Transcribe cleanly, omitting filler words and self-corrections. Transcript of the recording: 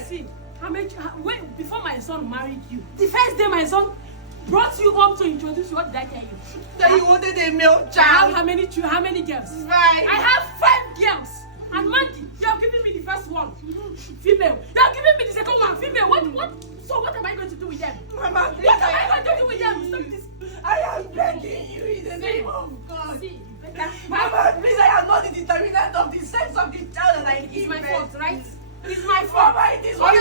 Yes. See, when before my son married you, the first day my son brought you home to introduce you, what did I tell you? That you wanted a male child. I have how many girls? Right. I have 5 girls. And Mandy, you have given me the first one, female. You have given me the second one, female. What? So what am I going to do with them? Mama, please, what am I going to do with them? Stop this. I am begging you in the name of God. See, better. Mama, please, I am not the determinant of the sex of the child that I give. It's my birth. fault, right? It's my fault. Mama, it is what